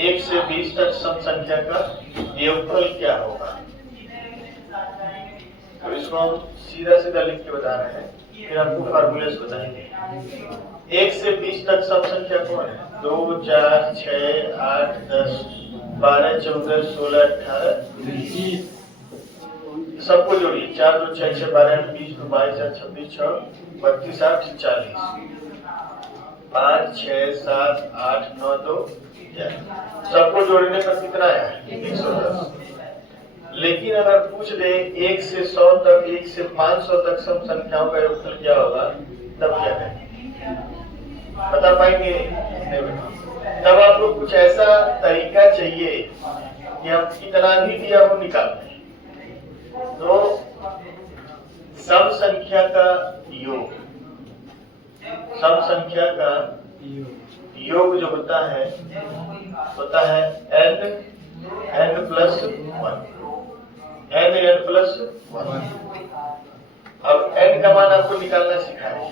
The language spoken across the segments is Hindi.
1 से 20 तक सम संख्या का योगफल क्या होगा। तो इसको हम सीधा सीधा लिख के बता रहे हैं, फिर आपको फार्मूले से बताएंगे। 1 से 20 तक सम संख्या कौन है? 2, 4, 6, 8, 10, 12, 14, 16, 18, 20। सबको जोड़िए। 4, 2, 6, 6, 12, 20, 22, 26, 6, 32, 8, 40, 5, 6, 7, 8, 9, 2, 11। सबको जोड़ने पर कितना है? 110। लेकिन अगर पूछ दे 1 से 100 तक, 1 से 500 तक सम संख्याओं का योगफल क्या होगा, तब क्या करेंगे? बता पाएंगे? तब आपको कुछ ऐसा तरीका चाहिए कि हम कितना भी दिया वो निकाल दें। तो सम संख्या का योग, सम संख्या का योग जो होता है n प्लस 1, n प्लस 1। अब n का मान आपको निकालना सिखाए।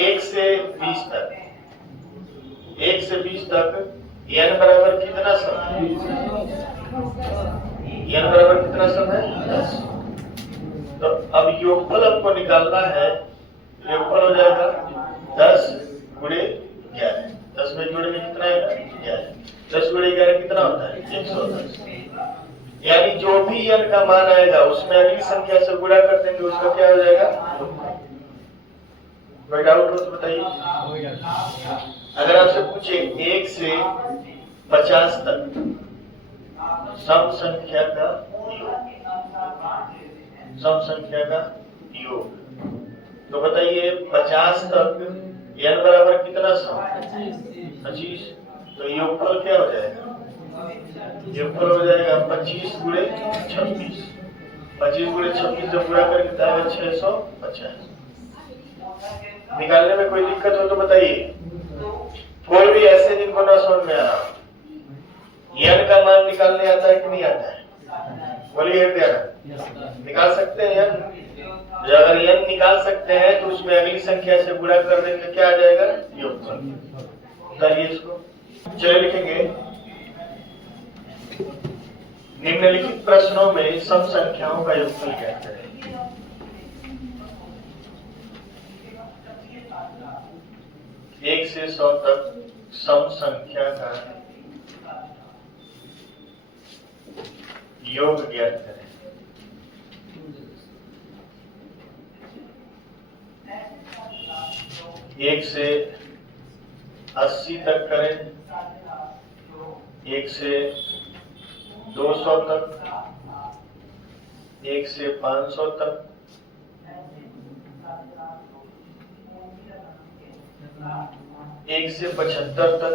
1 से 20 तक, 1 से 20 तक n बराबर कितना सम है? n बराबर कितना सम है? 10। तो अब योगफल आपको निकालना है। योगफल हो जाएगा 10 गुणे 11। 10 में जोड़े में कितना आएगा? 11। 10 गुणे 11 कितना होता है? 110। यानी जो भी n का मान आएगा उसमें अगली संख्या से गुणा कर देंगे, उसका क्या हो जाएगा? कोई डाउट हो तो बताइए। अगर आपसे पूछे 1 से 50 तक सम संख्या का योग, सम संख्या का योग, तो बताइए 50 तक n बराबर कितना सम? 25। तो योगफल क्या हो जाएगा? योगफल हो जाएगा 25 गुणे 26। 25 गुणे 26 जब पूरा करके आएगा 650। निकालने में कोई दिक्कत हो तो बताइए। कोई भी ऐसे जिनको ना समझ में आ रहा हो, n का मान निकालने आता है कि नहीं आता है? बोलिए निकाल सकते हैं n? अगर n निकाल सकते हैं तो उसमें अगली संख्या से गुणा कर देंगे, क्या आ जाएगा? योगफल। बताइए इसको। चलिए लिखेंगे। निम्नलिखित प्रश्नों में सम संख्याओं का योगफल क्या है? 1 से 100 तक सम संख्या का योग ज्ञात करें। एक से 80 तक करें, 1 से 200 तक, 1 से 500 तक, 1 से 75 तक,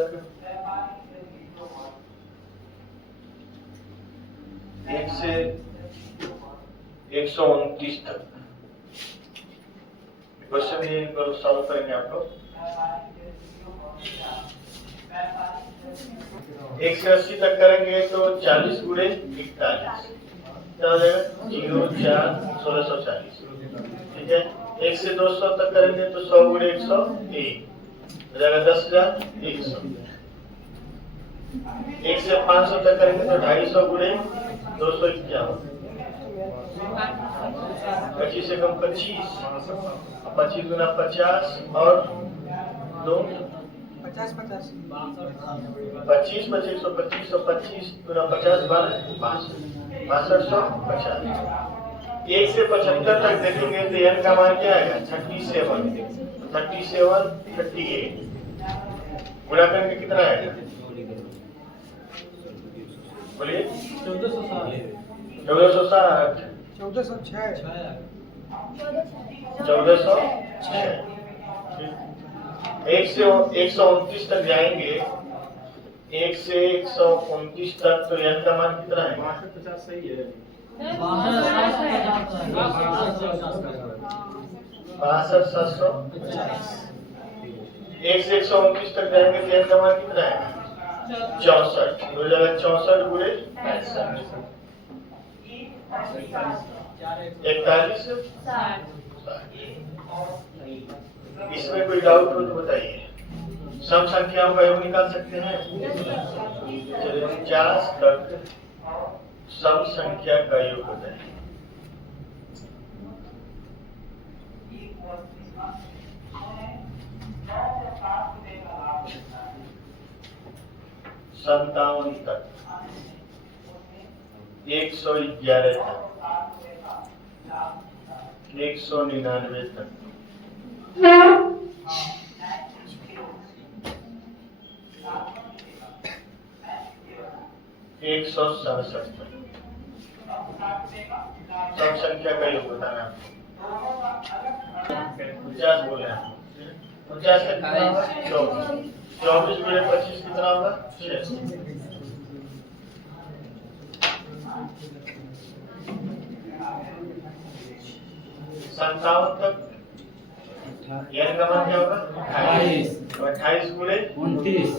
1 से 129 तक। क्वेश्चन ये सॉल्व करेंगे आप लोग। 1 से 80 तक करेंगे तो 40 गुणे 41 क्या हो जाएगा? 0, 4, 1640। ठीक है। 1 से 200 तक करेंगे तो 100 गुणे 101 हो जाएगा 10,100। 1 से 500 तक करेंगे तो 250 गुणे 251। 25 से कम 25, 25 गुना 50 और 2 50, 25 25 125 125 गुना 50 62 6250। 1 से 75 तक देखेंगे तो n का मान क्या आएगा? 37 38 गुणा करके कितना आएगा? बोलिए। 1460 1406। 1 से 129 तक जाएंगे, 1 से 129 तक तो n का मान कितना है? 6250 सही है। 62,750। 1 से 129 तक जाएंगे तो n का मान कितना है? 64 हो जाएगा। 64 गुणे 65 41 60। इसमें कोई डाउट हो तो बताइए। सम संख्याओं का योग निकाल सकते हैं। चलिए 49 तक सम संख्या का योग होता है। सत्तावन तक 111 तक 199 तक 167 तक सम संख्या का योग बताना। 50 बोले हैं। 50 से कितना होगा? 24 गुणे 25 कितना होगा? 6। सत्तावन तक n का मान क्या होगा? 28। 28 गुणे 29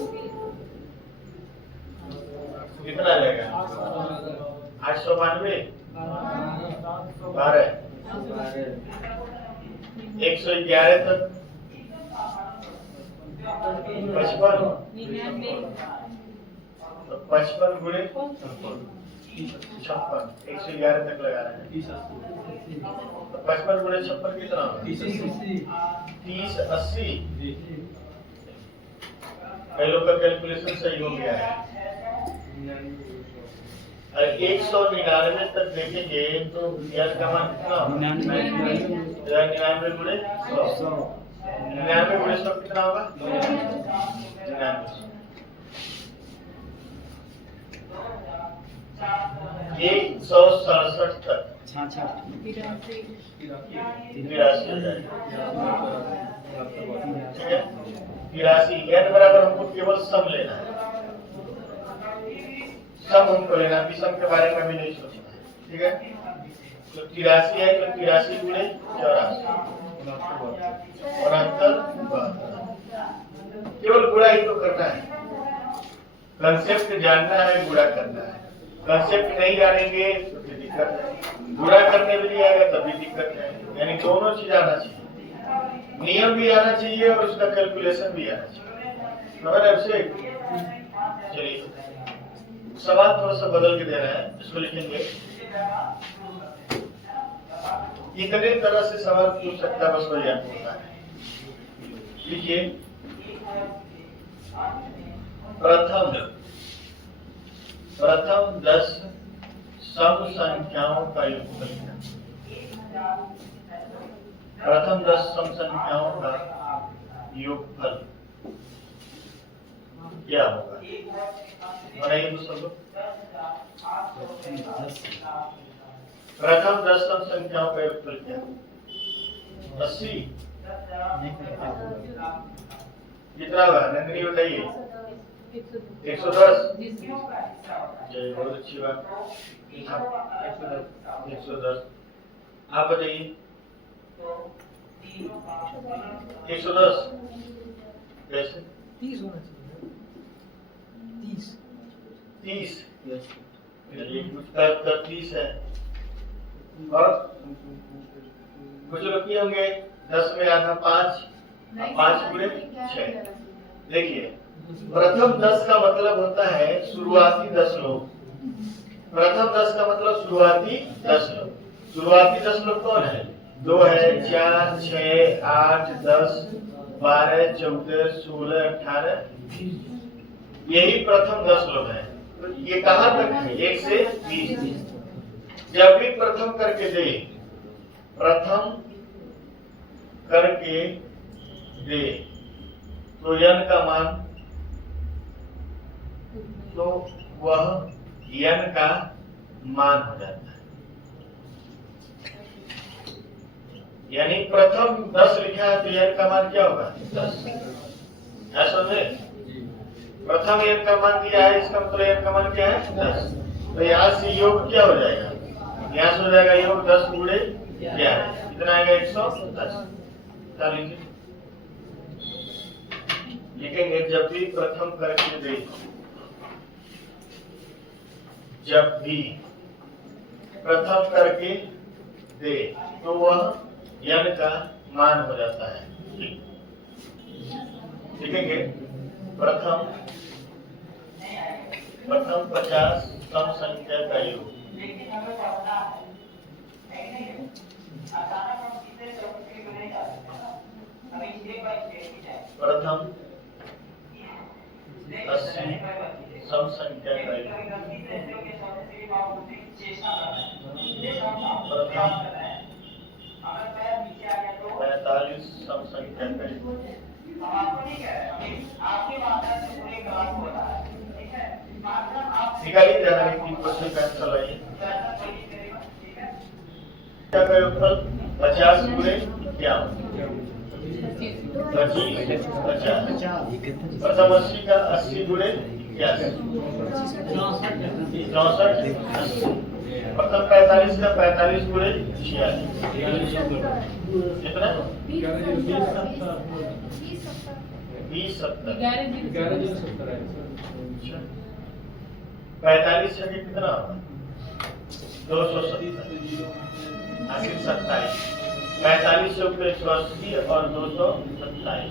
कितना आ जाएगा? 892 12 111 तक 55 तो 55 गुणे 56 111 तक लगा रहे हैं। तो 55 गुणे 56 कितना होगा? 30 80। कई लोग का कैलकुलेशन सही हो गया है। और 199 तक देखेंगे तो n का मान कितना होगा? 99 गुणे 100। 99 गुणे 100 कितना होगा? 99। 167 तक 83 हो जाएगा। ठीक है, 83 n बराबर हमको केवल सम लेना है। सम हमको लेना, विषम के बारे में भी नहीं सोचना है। ठीक है, तो 83 है तो 83 गुणे 84 केवल गुणा ही तो करना है। कंसेप्ट जानना है, गुणा करना है। कंसेप्ट नहीं जानेंगे तो फिर दिक्कत है, गुणा करने भी नहीं आएगा तब भी दिक्कत है। यानी दोनों चीज आना चाहिए, नियम भी आना चाहिए और उसका कैलकुलेशन भी आना चाहिए। चलिए सवाल थोड़ा सा बदल के दे रहे हैं, इसको लिखेंगे। इतने तरह से सवाल पूछ सकता है, बस वही याद होता है। लिखिए, प्रथम 10 सम संख्याओं का योगफल क्या? प्रथम 10 सम संख्याओं का योगफल क्या होगा? बताइए तो सब लोग। प्रथम 10 सम संख्याओं का योगफल क्या? 80। कितना होगा? नंदिनी बताइए। 110। जय, बहुत अच्छी बात। 110। आप बताइए। 110 कैसे? 30 होना चाहिए। 30 चलिए, उसका 30 है। और कुछ लोग किए होंगे 10 में आधा 5 गुणे 6। देखिए, प्रथम 10 का मतलब होता है शुरुआती 10 लोग। प्रथम 10 का मतलब शुरुआती 10 लोग। शुरुआती 10 लोग कौन है? 2 है, 4 6 8 10 12 14 16 18। यही प्रथम 10 लोग हैं। तो ये कहां तक है? 1 से 20। जब भी प्रथम करके दे, प्रथम करके दे तो n का मान, तो वह n का मान हो जाता है। यानी प्रथम 10 लिखा है तो n का मान क्या होगा? 10। ऐसा नहीं, प्रथम n का मान दिया है, इसका मतलब n का मान क्या है? 10। तो यहाँ से योग क्या हो जाएगा? यहाँ से हो जाएगा योग 10 गुणे 11 कितना आएगा? 110। लिखेंगे, जब भी प्रथम करके दे, जब भी प्रथम करके दे तो वह n का मान हो जाता है। लिखेंगे, प्रथम 50 सम संख्या का योग। प्रथम 80 सम संख्या का योग। प्रथम 45 सम संख्या का योग। निकालिए जरा एक क्वेश्चन का आंसर लाइए। क्या का योगफल 50 गुणे 51 25 50। प्रथम 80 का 80 गुणे 81 64 80। प्रथम 45 का 45 गुणे 46 कितना 20 70। 45 से कितना होगा 270 आखिर 27। 45 से ऊपर 180 और 227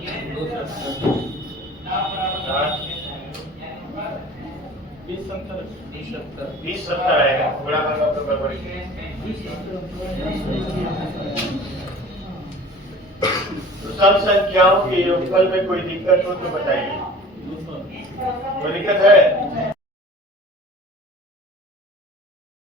20 70 आएगा। बड़ा भागा तो गड़बड़ी। तो सब संख्याओं के योगफल में कोई दिक्कत हो तो बताइए। कोई दिक्कत है?